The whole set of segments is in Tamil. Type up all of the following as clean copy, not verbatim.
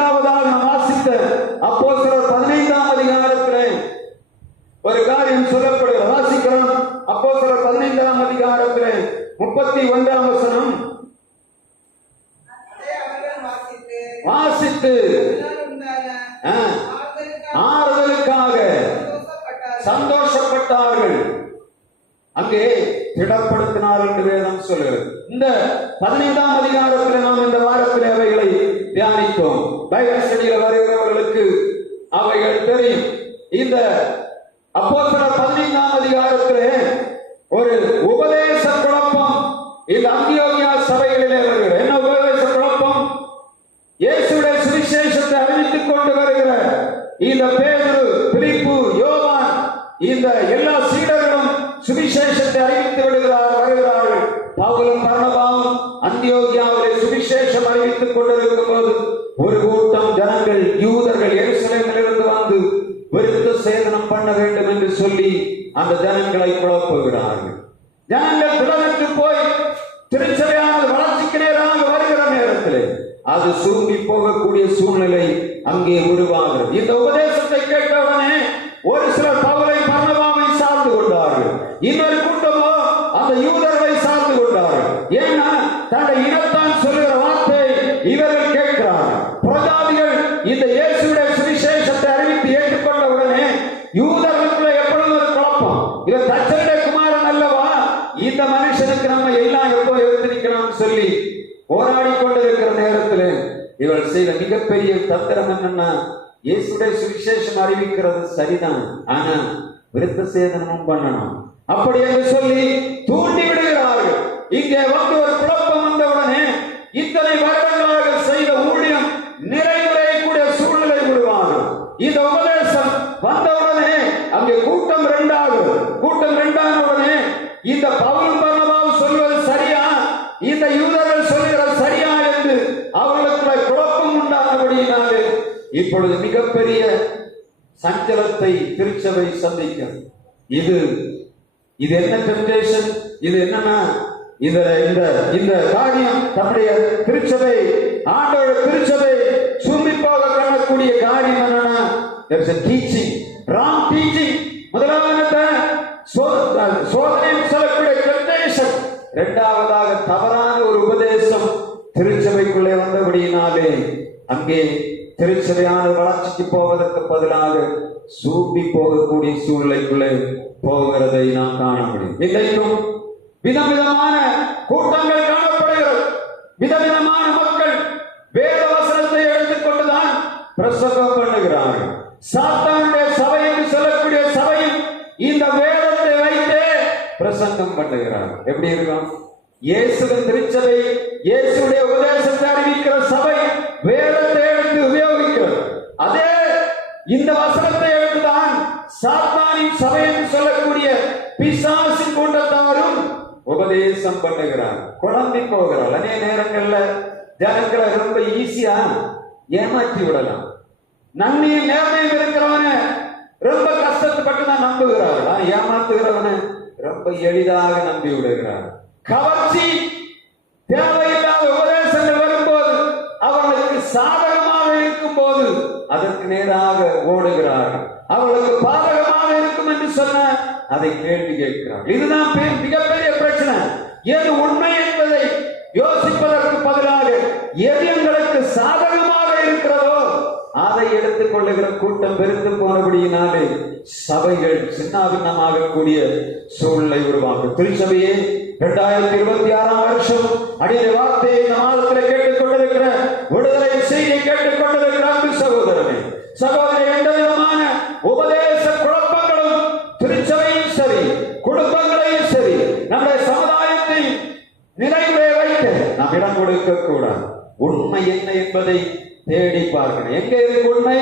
இரண்டாவதாக நாம் வாசித்த அப்போஸ்தலர் 15ஆம் அதிகாரத்திலே ஒரு காரியம் சொல்லப்படுகிறது. வாசிக்கிறோம். அப்போஸ்தலர் 15ஆம் அதிகாரத்திலே 31ஆம் வசனம். வாசித்து ஆறுதலுக்காக சந்தோஷப்பட்டார்கள், அங்கே திடப்படுத்தினார் என்று வேதம் சொல்லுகிறது. இந்த 15ஆம் அதிகாரத்தில் நாம் இந்த வாரத்தில் அவைகளை தியானித்தோம். பைபிள் ஸ்டடியில் வருகிறவர்களுக்கு அவைகள் தெரியும். இந்த அப்போஸ்தலர் 15ஆம் அதிகாரத்திலே ஒரு உபதேச குழப்பம் இந்த அந்தியோகியா சபைகளிலே வருகிறது. என்ன உபதேச குழப்பம்? இயேசுவுடைய சுவிசேஷத்தை அறிவித்துக் கொண்டு வருகிற இந்த பேதுரு, பிலிப்பு, யோவான், இந்த எல்லா சீடர்களும் சுவிசேஷத்தை அறிவித்து வருகிறார்கள். பவுலும் பர்னபாவும் அந்தியோகியாவிலே சுவிசேஷம் அறிவித்துக் கொண்டிருக்கும் போது ஒரு கூட்டம் ஜனங்கள், யூதர்கள் எருசலேமிலிருந்து வந்து விருத்த சேதனம் பண்ண வேண்டும் என்று சொல்லி அந்த ஜனங்களை குழப்புகிறார்கள். ஜனங்கள் திடமிட்டு போய் திருச்சபையானது வளர்ச்சிக்கு நேராக வருகிற நேரத்தில் அது சுருங்கி போகக்கூடிய சூழ்நிலை அங்கே உருவாகிறது. இந்த உபதேசத்தை கேட்டவுடனே ஒரு சிலர் பவுலை பர்னபாவை சார்ந்து கொண்டார்கள். இன்னொரு கூட்டமோ அந்த யூதர்களை சார்ந்து கொண்டார்கள். ஏன்னா தன்னுடைய இனத்தான் சொல்லுகிற வார்த்தை இவர்கள் கேட்கிறார்கள். புறஜாதிகள் இந்த இயேசுவுடைய சுவிசேஷத்தை அறிவித்து ஏற்றுக்கொண்ட உடனே யூதர்களுக்குள்ள எப்பொழுதும் ஒரு குழப்பம். இவர் தச்சனுடைய குமாரன் அல்லவா, இந்த மனுஷனுக்கு நம்ம எல்லாம் எப்போ எடுத்திருக்கிறோம் சொல்லி போராடி கொண்டிருக்கிற நேரத்தில் இவள் செய்த மிகப்பெரிய தந்திரம் என்னன்னா, இயேசுடைய சுவிசேஷம் அறிவிக்கிறது சரிதான், ஆனா விருத்த சேதனமும் பண்ணணும் அப்படி என்று சொல்லி தூண்டி விடுகிறார்கள். இங்கே வந்து ஒரு குழப்பம் வந்தவுடனே இத்தனை வருடங்களாக செய்த ஊழியம் நிறைவுடைய சூழ்நிலை உருவாகும். இந்த உபதேசம் வந்தவுடனே அங்கே கூட்டம் ரெண்டாகும். கூட்டம் ரெண்டான உடனே இந்த பவுலும் பர்னபாவும் சொல்வது சரியா, இந்த யூதர்கள் சொல்லுகிறது சரியா என்று அவர்களுக்குள்ள குழப்பம் உண்டானபடியினாலே இப்பொழுது மிகப்பெரிய சஞ்சலத்தை திருச்சபை சந்திக்கும். இது என்ன டெம்டேஷன்? இது என்னன்னா இந்த காரியம் தன்னுடைய திருச்சபை, ஆண்டோட திருச்சபை சுருங்கி போக காணக்கூடிய காரியம் என்னன்னா, there is a teaching, wrong teaching. முதலாவது சோதனை சொல்லக்கூடிய டெம்டேஷன், இரண்டாவதாக தவறான ஒரு உபதேசம் திருச்சபைக்குள்ளே வந்தபடியினாலே அங்கே திருச்சபையான வளர்ச்சிக்கு போவதற்கு பதிலாக சூப்பி போகக்கூடிய சூழ்நிலைக்குள்ளே போகிறதை நாம் காண முடியும். இன்றைக்கும் விதவிதமான கூட்டங்கள் காணப்படுகிறது. விதவிதமான மக்கள் வேத வசனத்தை எடுத்துக்கொண்டுதான் பிரசங்கம் பண்ணுகிறார்கள். சாத்தானுடைய சபை என்று சொல்லக்கூடிய சபை இந்த வேதத்தை வைத்தே பிரசங்கம் பண்ணுகிறார்கள். எப்படி இருக்கும்? இயேசுவின் திருச்சபை, இயேசுடைய உபதேசத்தை அறிவிக்கிற சபை வேதத்தை எடுத்து உபயோகிக்கிறது. அதே இந்த வசனத்தை எடுத்துதான் சாத்தானின் சபை என்று சொல்லக்கூடிய பிசாசின் கூட்டத்தாரும் உபதேசம் பண்ணுகிறார். குழம்பி போகிறார். அநேக நேரங்கள்ல ஜனங்களை ரொம்ப ஈஸியா ஏமாற்றி விடலாம். நன்மையும் நேர்மையும் இருக்கிறவன ரொம்ப கஷ்டப்பட்டு தான் நம்புகிறார்கள். ஏமாத்துகிறவன ரொம்ப எளிதாக நம்பி விடுகிறார். கவர்ச்சி, தேவையில்லாத உபதேசங்கள் வரும்போது, அவர்களுக்கு சாதகமாக இருக்கும் போது அதற்கு நேராக ஓடுகிறார்கள். அவர்களுக்கு பாதகமாக இருக்கும் என்று சொன்ன அதை கேள்வி கேட்கிறார்கள். இதுதான் மிகப்பெரிய பிரச்சனை. எது உண்மை என்பதை யோசிப்பதற்கு பதிலாக எது எங்களுக்கு சாதகமாக இருக்கிறதோ அதை எடுத்துக் கொள்ளுகிற கூட்டம் பெருத்து போனபடியினாலே சபைகள் சின்னாபின்னமாக கூடிய சூழ்நிலை உருவாகும். திருச்சபையே 2026ஆம் வருஷம் அடிய வார்த்தையை இந்த மாதத்தில் கேட்டுக் கொண்டிருக்கிற விடுதலை செய்தியை கேட்டுக் கொண்டிருக்கிற அன்பு சகோதரனே, சகோதரி, எந்த விதமான உபதேச குழப்பங்களும் திருச்சபையும் சரி, குடும்பங்களையும் சரி, நம்முடைய சமுதாயத்தை நிறைவே வைக்க நாம் இடம் கொடுக்க கூடாது. உண்மை என்ன என்பதை தேடி பார்க்கணும். எங்க இருக்கு உண்மை?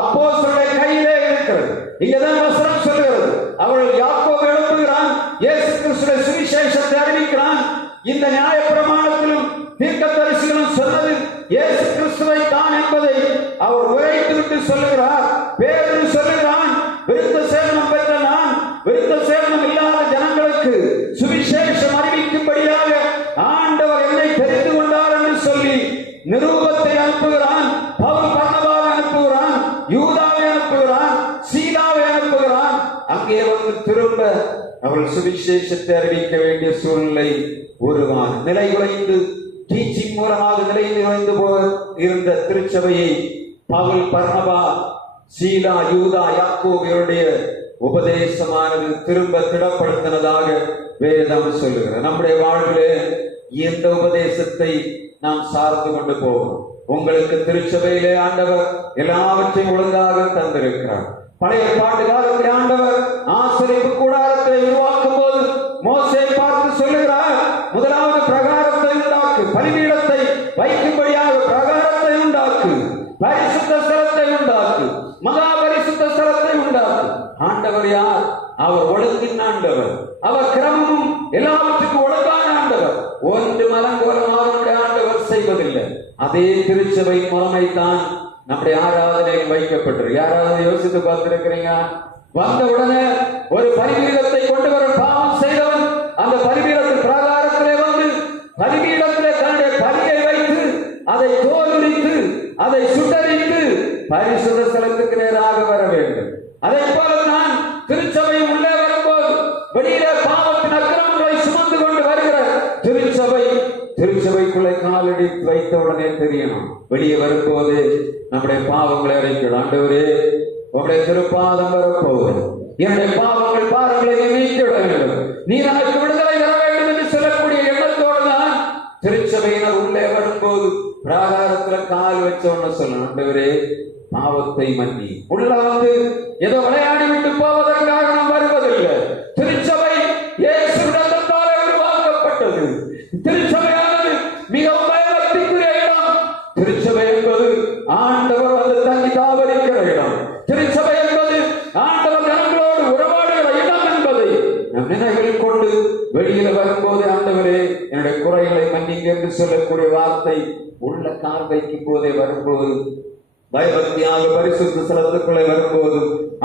அப்போஸ்தலருடைய கையிலே இருக்கிறது. இங்கதான் வசனம் சொல்லுகிறது. அவர்கள் யாக்கோபு எழுப்புகிறான், இயேசு கிறிஸ்துவின் சுவிசேஷத்தை அறிவிக்கிறான். இந்த நியாயப்பிரமாணத்திலும் தீர்க்கதரிசிகளும் சொன்னது இயேசு கிறிஸ்துவை தான் என்பதை அவர் உரைத்துவிட்டு சொல்லுகிறார். பேதுரு சொல்லுகிறான், விருத்த சேதனம் பெற்ற நான் விருத்த சேதனம் இல்லாத ஜனங்களுக்கு சுவிசேஷம் அறிவிக்கும்படியாக ஆண்டவர் என்னை தெரிந்து கொண்டார் என்று சொல்லி நிரூபத்தை அனுப்புகிறான். பவுல் அங்கே வந்து திரும்ப அவர்கள் சுவிசேஷத்தை அறிவிக்க வேண்டிய சூழ்நிலை உருவான நிலை குலைந்து டீச்சிங் மூலமாக நிலை குலைந்து இருந்த திருச்சபையை பவுல், பர்னபா, சீலா, யூதா, யாக்கோபியருடைய உபதேசமானது திரும்ப திடப்படுத்தினதாக வேதம் சொல்லுகிறது. நம்முடைய வாழ்விலே இந்த உபதேசத்தை நாம் சார்ந்து கொண்டு போகணும். உங்களுக்கு திருச்சபையிலே ஆண்டவர் எல்லாவற்றையும் ஒழுங்காக தந்திருக்கிறார். பழைய பாட்டு காலத்தில் ஆண்டவர் ஆசரிப்பு கூடாரத்தை உருவாக்கும் போது மோசே பார்த்து சொல்லுகிறார், முதலாவது பிரகாரத்தை உண்டாக்கு, பலிபீடத்தை வைக்கும்படியாக பிரகாரத்தை உண்டாக்கு, பரிசுத்த ஸ்தலத்தை உண்டாக்கு, மகா பரிசுத்த ஸ்தலத்தை உண்டாக்கு. ஆண்டவர் யார்? அவர் ஒழுங்கின் ஆண்டவர். அவர் கிரமமும் எல்லாவற்றுக்கும் ஒழுங்கான ஆண்டவர். ஒன்று மலங்கோலமாக ஆண்டவர் செய்வதில்லை. அதே திருச்சபை முறைமை தான் நம்முடைய ஆராதனையில் வைக்கப்பட்டிருக்கு. யாராவது யோசித்து பார்த்திருக்கிறீங்க? வந்த உடனே ஒரு பலிபீடத்தை கொண்டு வர பாவம் செய்தவன் அந்த பலிபீடத்தின் பிரகாரத்திலே வந்து பலிபீடத்திலே தன்னுடைய பலியை வைத்து அதை தோலுரித்து அதை சுட்டரித்து பரிசுத்த ஸ்தலத்துக்கு நேராக வர வேண்டும். அதை போல நான் திருச்சபை உள்ளே வரும்போது வெளியிலே பாவத்தின் அக்கிரமங்களை சுமந்து கொண்டு வருகிற திருச்சபைக்குள்ளே காலடி வைத்த உடனே தெரியணும். வெளியே வரும்போது நம்முடைய பாவங்களை அடைக்கணும். ஆண்டவரே, உங்களுடைய திருப்பாதம் வரப்போகுது, என்னுடைய பாவங்கள் பாரங்களை நீக்கிவிட வேண்டும், நீ எனக்கு விடுதலை தர வேண்டும் என்று சொல்லக்கூடிய எண்ணத்தோடு தான் திருச்சபையினர் உள்ளே வரும்போது பிராகாரத்துல கால் வச்ச உடனே சொல்லணும், ஆண்டவரே பாவத்தை மன்னி. உள்ள வந்து ஏதோ விளையாடி விட்டு போவதற்காக நாம் வருவதில்லை. திருச்சபை இயேசு ரத்தத்தாலே உருவாக்கப்பட்டது. திருச்சபையானது மிகவும் பயபக்திக்குரிய இடம். திருச்சபை என்பது ஆண்டவர் வந்து தங்கி தாவரிக்கிற இடம். திருச்சபை என்பது ஆண்டவர் ஜனங்களோடு உறவாடுகிற இடம் என்பதை நம் நினைவில் கொண்டு வெளியில வரும்போது, ஆண்டவரே என்னுடைய குறைகளை மன்னிங்க என்று சொல்லக்கூடிய வார்த்தை உள்ள கால் வைக்கும் போதே வரும்போது, பயபக்தியாக பரிசுத்த ஸ்தலத்துக்குள்ளே வரும்போது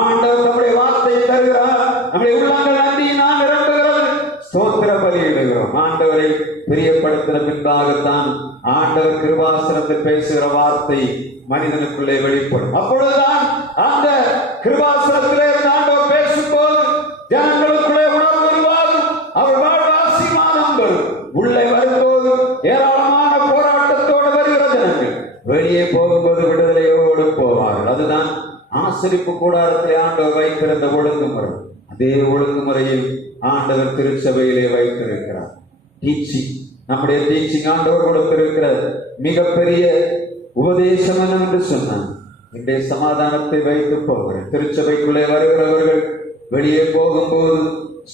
ஆண்டவர் நம்முடைய வார்த்தை தருகிறார். நம்முடைய உள்ளங்கள் நன்றியினால் நிரம்புகிறது. ஸ்தோத்திர பலியிடுகிறோம். ஆண்டவரை பிரியப்படுத்தின பின்பாகத்தான் ஆண்டவர் கிருபாசனத்தில் பேசுகிற வார்த்தை மனிதனுக்குள்ளே வெளிப்படும். அப்பொழுதுதான் அந்த கிருபாசனத்திலே ஆண்டவர் பேசும்போது ஜனங்களுக்குள்ளே உணர்வு உருவாகும். அவர் வாழ்வாசிமானம் வரும். உள்ளே வரும்போது ஏராளமான போராட்டத்தோடு வருகிற ஜனங்கள் வெளியே போகும்போது விடுதலையோடு போவார்கள். அதுதான் ஆசரிப்பு கூடாரத்தை ஆண்டவர் வைத்திருந்த ஒழுங்குமுறை. அதே ஒழுங்குமுறையில் ஆண்டவர் திருச்சபையிலே வைத்திருக்கிறார். டீச்சிங், நம்முடைய டீச்சிங் ஆண்டவர் கொடுத்திருக்கிற மிகப்பெரிய உபதேசம் என்று சொன்னான். இன்றைய சமாதானத்தை வைத்து போகிறேன். திருச்சபைக்குள்ளே வருகிறவர்கள் வெளியே போகும்போது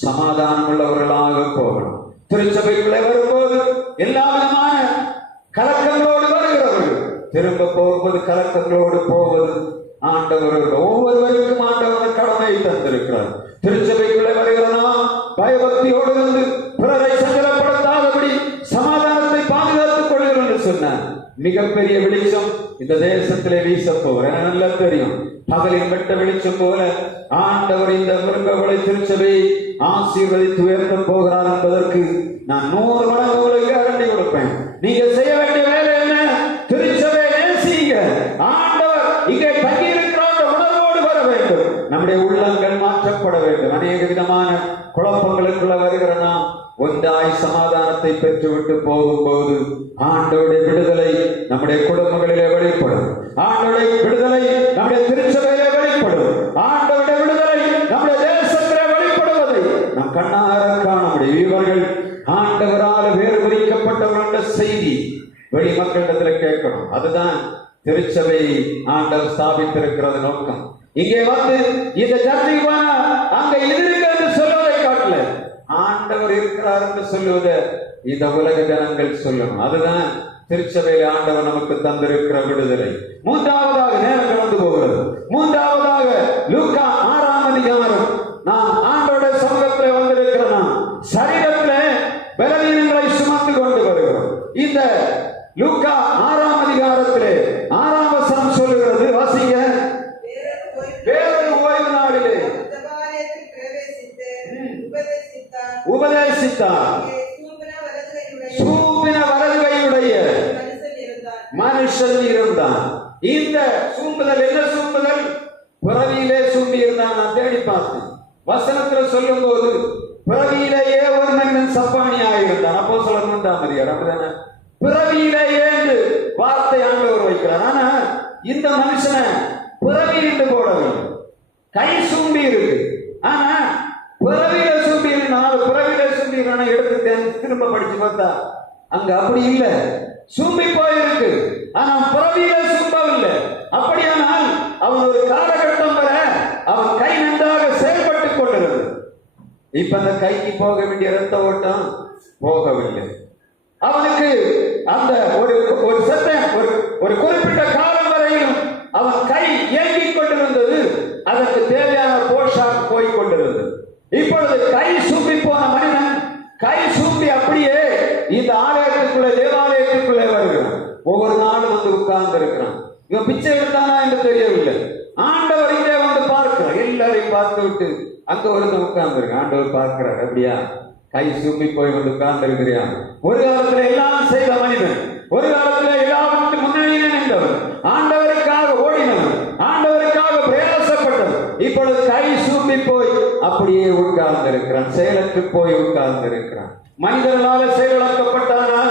சமாதானம் உள்ளவர்களாக போகணும். திருச்சபைக்குள்ளே வரும்போது எல்லா விதமான கலக்கங்களோடு வருகிறவர்கள் திரும்ப போகும்போது கலக்கங்களோடு போவது ஆண்டவர் ஒவ்வொருவருக்கும் ஆண்டவர் கடமை தந்திருக்கிறார். திருச்சபைக்குள்ளே வருகிறனா பயபக்தியோடு இருந்து பிறரை சஞ்சலப்படுத்தாதபடி சமாதானத்தை பாதுகாத்துக் கொள்கிறோம் என்று சொன்னார். மிகப்பெரிய வெளிச்சம் இந்த தேசத்திலே வீச போகிற நல்லா தெரியும். பகலின் வெட்ட வெளிச்சம் போல ஆண்டவர் இந்த மிருகவளை திருச்சபையை ஆசீர்வதித்து உயர்த்த போகிறார் என்பதற்கு நான் 100 மடங்கு உங்களுக்கு அரண்டி கொடுப்பேன். நீங்க செய்ய வேண்டிய வேலை என்ன? திருச்சபை நேசிங்க. ஆண்டவர் இங்கே தங்கி இருக்கிறார் உணர்வோடு வர வேண்டும். நம்முடைய உள்ளங்கள் மாற்றப்பட வேண்டும். அநேக விதமான குழப்பங்களுக்குள்ள வருகிற நாம் ஒன்றாய் சமாதானத்தை பெற்றுவிட்டு போகும்போது ஆண்டவருடைய விடுதலை நம்முடைய குடும்பங்களிலே வெளிப்படும். ஆண்டவருடைய விடுதலை நம்முடைய திருச்சபையிலே வெளிப்படும். ஆண்டவருடைய விடுதலை நம்முடைய தேசத்திலே வெளிப்படுவதை நாம் கண்ணார காண முடியும். இவர்கள் ஆண்டவரால் வேறு பிரிக்கப்பட்டவர்கள் செய்தி வெளி மக்களிடத்தில் கேட்கணும். அதுதான் திருச்சபை ஆண்டவர் ஸ்தாபித்திருக்கிறது நோக்கம். இங்கே வந்து இந்த ஜாதிக்கு அங்க எதிர்க்க என்று சொல்வதை காட்டல, ஆண்டவர் இருக்கிறார் என்று சொல்லுவதை இந்த உலக ஜனங்கள் சொல்லணும். அதுதான் திருச்சபையில் ஆண்டவர் நமக்கு தந்திருக்கிற விடுதலை. மூன்றாவதாக நேரம் கடந்து போகிறது. மூன்றாவதாக லூக்கா 6ஆம் அதிகாரம். நாம் ஆண்டவருடைய சமூகத்தில் வந்திருக்கிறோம். சரீரத்திலே பலவீனங்களை சுமந்து கொண்டு வருகிறோம். இந்த லூக்கா 6ஆம் அதிகாரத்திலே 6ஆம் வசனம் சொல்லுகிறது, வாசிங்க. வேறொரு ஓய்வு நாளிலே உபதேசித்தார். சூம்பின வலதுகையுடைய மனுஷன் இருந்தான். இந்த சூம்புதல் என்ன சூம்புதல்? புறவியிலே சூம்பி இருந்தான். நான் தேடி பார்த்தேன். வசனத்துல சொல்லும் போது பிறவியிலேயே ஒரு மனிதன் சப்பானியாயிருந்தான். அப்போ சொல்ல 3ஆம் அதிகாரம் அப்படிதானே? பிறவியிலேயே வார்த்தை ஆண்டவர் வைக்கிறார். ஆனா இந்த மனுஷனை பிறவி என்று போடவில்லை, கை சூம்பி இருக்கு. ஆனா பிறவியில சூம்பி 4 பிறவியில சூம்பி எடுத்து திரும்ப படிச்சு பார்த்தா அங்க அப்படி இல்லை, சூம்பி போயிருக்கு. ஆனா பிறவியில சூம்பவில்லை. அப்படியானால் அவன் ஒரு காலகட்டம் வர அவன் கை நன்றாக செயல்பட்டுக் கொண்டிருந்தது. இப்ப அந்த கைக்கு போக வேண்டிய இரத்த ஓட்டம் போகவில்லை. அவனுக்கு அந்த ஒரு சத்தம் ஒரு குறிப்பிட்ட காலம் வரையிலும் அவன் கை இயங்கிக் கொண்டிருந்தது. அதற்கு தேவையான போஷாக் போய் கொண்டிருந்தது. இப்பொழுது கை சூம்பி போன மனிதன் கை சூம்பி அப்படியே இந்த ஆலயத்துக்குள்ளே தேவாலயத்துக்குள்ளே வருகிறான். ஒவ்வொரு நாளும் வந்து உட்கார்ந்து இருக்கிறான். இவன் பிச்சை எடுத்தானா என்று தெரியவில்லை. ஆண்டவர் இங்கே வந்து பார்க்கிறார். எல்லாரையும் பார்த்து விட்டு அங்க ஒருத்தன் உட்கார்ந்து இருக்கான். ஆண்டவர் பார்க்கிறார். அப்படியா, கை சூம்பி போய் வந்து உட்கார்ந்து இருக்கிறான். ஒரு காலத்துல எல்லாம் செய்த மனிதன், ஒரு காலத்துல எல்லாவற்றுக்கும் முன்னணியே நின்றவன், ஆண்டவருக்காக ஓடினவன், ஆண்டவருக்காக பிரயாசப்பட்டவன். இப்பொழுது கை சூம்பி போய் அப்படியே உட்கார்ந்து இருக்கிறான். செயலற்று போய் உட்கார்ந்து இருக்கிறான். மனிதர்களால செயலிழக்கப்பட்டானா,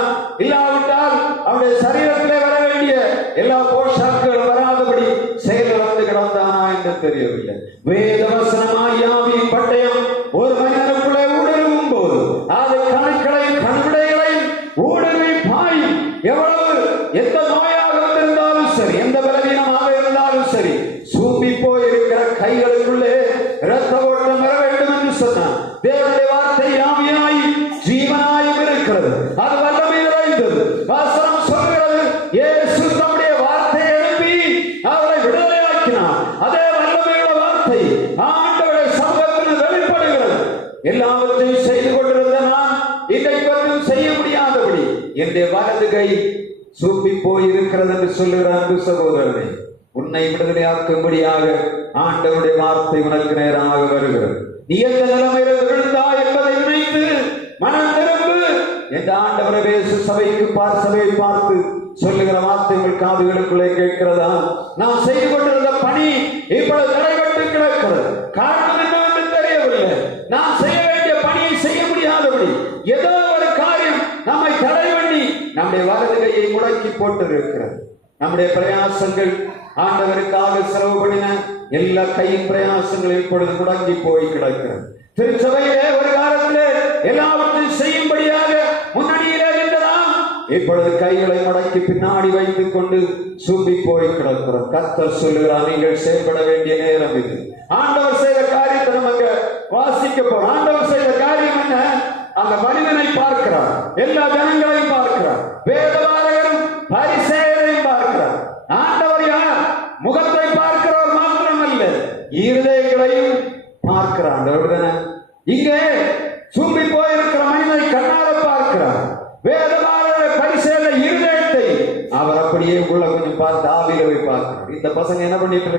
இல்லாவிட்டால் அவனுடைய சரீரத்திலே வர வேண்டிய எல்லா போஷாக்குகளும் வராதபடி செயலிழந்து கிடந்தானா என்று தெரியவில்லை. வேதவசனமாய் ஆவியின் பட்டயம் ஒரு மனிதனுக்குள்ளே ஊடுருவும் போது அது கணுக்களையும் கண்விடைகளையும் ஊடுருவி பாயும். எவ்வளவு எந்த நோயாக இருந்தாலும் சரி, எந்த பலவீனமாக இருந்தாலும் சரி, சூம்பி போயிருக்கிற கைகளுக்குள்ளே இரத்த ஓட்டம் வர வேண்டும் என்று சொன்னான். தேவனுடைய வார்த்தை ஆவியாய் ஜீவனாயும் இருக்கிறது. அது வல்லமை நிறைந்தது. வசனம் சொல்கிறது, இயேசு தம்முடைய வார்த்தையை எழுப்பி அவரை விடுதலையாக்கினார். அதே வல்லமையுள்ள வார்த்தை ஆண்டவருடைய சமூகத்தில் வெளிப்படுகிறது. எல்லாவற்றையும் செய்து கொண்டிருந்த நான் இன்றைக்கு ஒன்றும் செய்ய முடியாதபடி என்னுடைய வலது கை சூப்பி போயிருக்கிறது என்று சொல்லுகிற அன்பு சகோதரனை, உன்னை விடுதலையாக்கும்படியாக ஆண்டவருடைய வார்த்தை உனக்கு நேராக வருகிறது. நீ எந்த நிலைமையில விழுந்தாய் என்பதை நினைத்து மனம் திரும்பு என்ற ஆண்டவரை பேசு சபையை பார்த்து சொல்லுகிற வார்த்தை உங்கள் காதுகளுக்குள்ளே கேட்கிறதா? நாம் செய்து கொண்டிருந்த பணி இப்பொழுது தடைபட்டு கிடக்கிறது. காரணம் என்னவென்று தெரியவில்லை. நாம் செய்ய வேண்டிய பணியை செய்ய முடியாதபடி ஏதோ ஒரு காரியம் நம்மை தடை பண்ணி நம்முடைய வலது கையை முடக்கி போட்டு இருக்கிறது. நம்முடைய பிரயாசங்கள், ஆண்டவருக்காக செலவு பண்ணின எல்லா கையின் பிரயாசங்கள் இப்பொழுது முடங்கி போய் கிடக்கிறது. திருச்சபையிலே ஒரு காலத்திலே எல்லாவற்றையும் செய்யும்படியாக முன்னணியிலே நின்றதாம். இப்பொழுது கைகளை முடக்கி பின்னாடி வைத்துக் கொண்டு சூம்பி போய் கிடக்கிறோம். கர்த்தர் சொல்லுகிறார், நீங்கள் செயல்பட வேண்டிய நேரம் இது. ஆண்டவர் செய்த காரியத்தை நமக்கு வாசிக்க போறோம். ஆண்டவர் செய்த காரியம் என்ன? அந்த மனிதனை பார்க்கிறார், எல்லா ஜனங்களையும் பார்க்கிறார், வேதபாரகரும் பரிசேயரையும் பார்க்கிறார். ஆண்டவர் யார்? முகத்தை பார்க்கிறவர் மாத்திரமல்ல, இருதயங்களையும் பார்க்கிறார். இங்கே சூம்பி போயிருக்கிற மனிதனை கண்ணால பார்க்கிறார். வேதபாரகரை பரிசேயரை இருதயத்தை அவர் அப்படியே உள்ள கொஞ்சம் பார்த்து ஆவியில போய் பார்க்கிறார். இந்த பசங்க என்ன பண்ணிட்டு